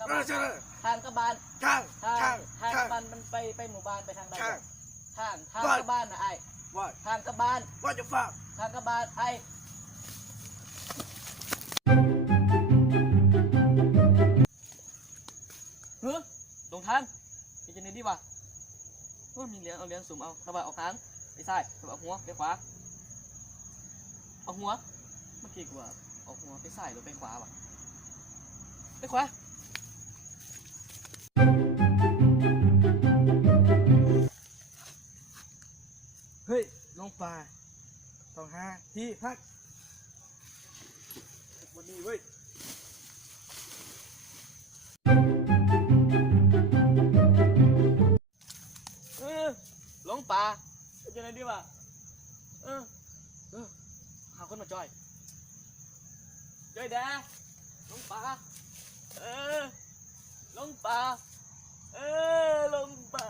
กระบาลทางกระบาล ทาง ทางกระบาลมันไปหมู่บ้านไปทางใดทางกระบาลนะไอ้ ว่า ทางกระบาล ว่าจะฟัง ทางกระบาลไอ้เฮ้ยตรงทางมีจะไหนดีวะมีเหรียญเอาเหรียญสุ่มเอากระบาลออกทางไปซ้ายกระบาลหัวไปขวาเอาหัวเมื่อกี้กูว่าเอาหัวไปซ้ายหรือไปขวาวะไปขวาเฮ้ยลงป่าต้องหาที่พักวันนี้เว้ยหลงป่าจะไหนดีวะหาคนมาจอยแดหลงป่าหลงป่าหลงป่า